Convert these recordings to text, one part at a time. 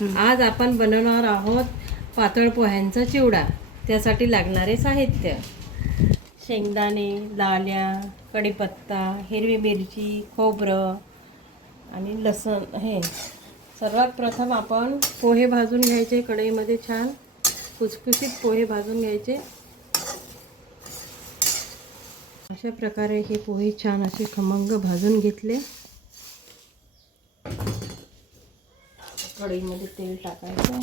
आज आपण बनवणार आहोत पातळ पोह्यांचा चिवडा। त्यासाठी लागणारे साहित्य: शेंगदाणे, लाल्या, कढीपत्ता, हिरवी मिरची, खोबरं आणि लसूण। हे सर्वात प्रथम आपण पोहे भाजून घ्यायचे। कढईमध्ये छान खुसखुशीत पोहे भाजून घ्यायचे। अशा प्रकारे हे पोहे छान असे खमंग भाजून घेतले। कढईमध्ये तेल टाकायचं।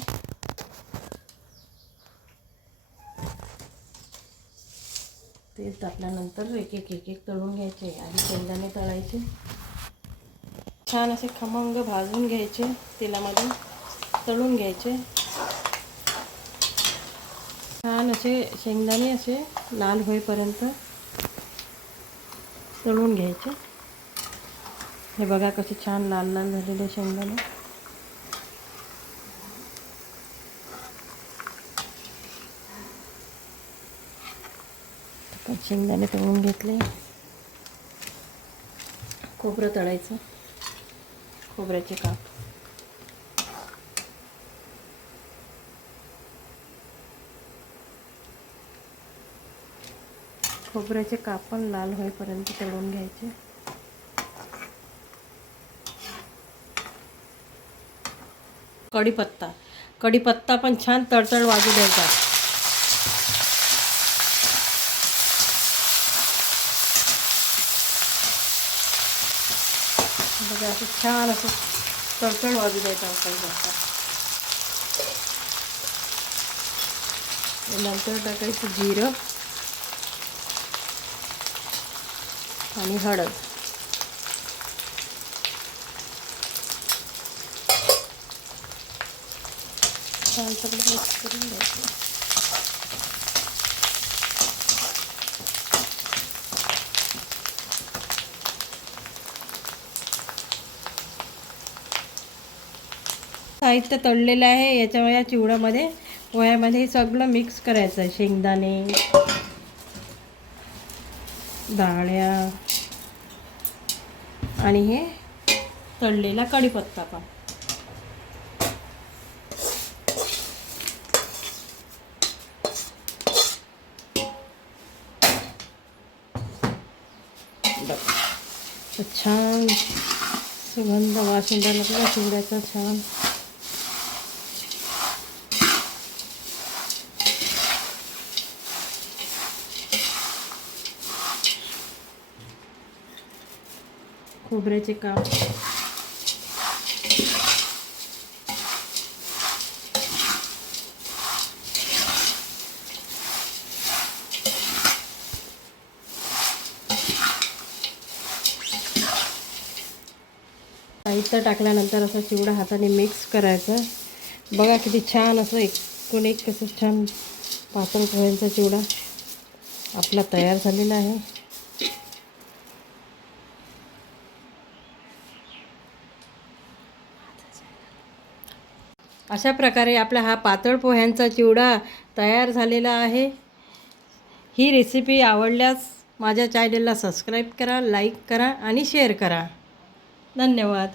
तेल टाकल्यानंतर एक एक तळून घ्यायचे आणि शेंगदाणे तळायचे। छान असे खमंग भाजून घ्यायचे, तेलामध्ये तळून घ्यायचे। छान असे शेंगदाणे असे लाल होईपर्यंत तळून घ्यायचे। हे बघा कसे छान लाल लाल झालेले शेंगदाणे। शेंगदाणे तळून घेतले। खोबरं तळायचं। खोबऱ्याचे काप, खोबऱ्याचे काप पण लाल होईपर्यंत तळून घ्यायचे। कढीपत्ता, कढीपत्ता पण छान तळतळ वाजू द्यायचा। बघा असं छान असं तळतळ वाजू द्यायचा कढीपत्ता। नंतर टाकायचं जिरं आणि हळद। छान सगळं मिक्स करून घ्यायचं। साहित्य तळलेलं आहे। याच्यामुळे या चिवड्यामध्ये पोह्यामध्ये सगळं मिक्स करायचं आहे। शेंगदाणे, डाळ्या आणि हे तळलेला कढीपत्ता पण। छान सुगंध वास येणार आपल्या चिवड्याचा छान। खोबऱ्याचे काप, साहित्य टाकल्यानंतर असं चिवडा हाताने मिक्स करायचं। बघा किती छान असं एकूण एक कसं छान पातळ पोह्यांचा चिवडा आपला तयार झालेला आहे। अशा प्रकारे आपला हा पातळ पोह्यांचा चिवडा तयार झालेला आहे। ही रेसिपी आवडल्यास माझ्या चॅनलला सबस्क्राईब करा, लाईक करा आणि शेअर करा। धन्यवाद।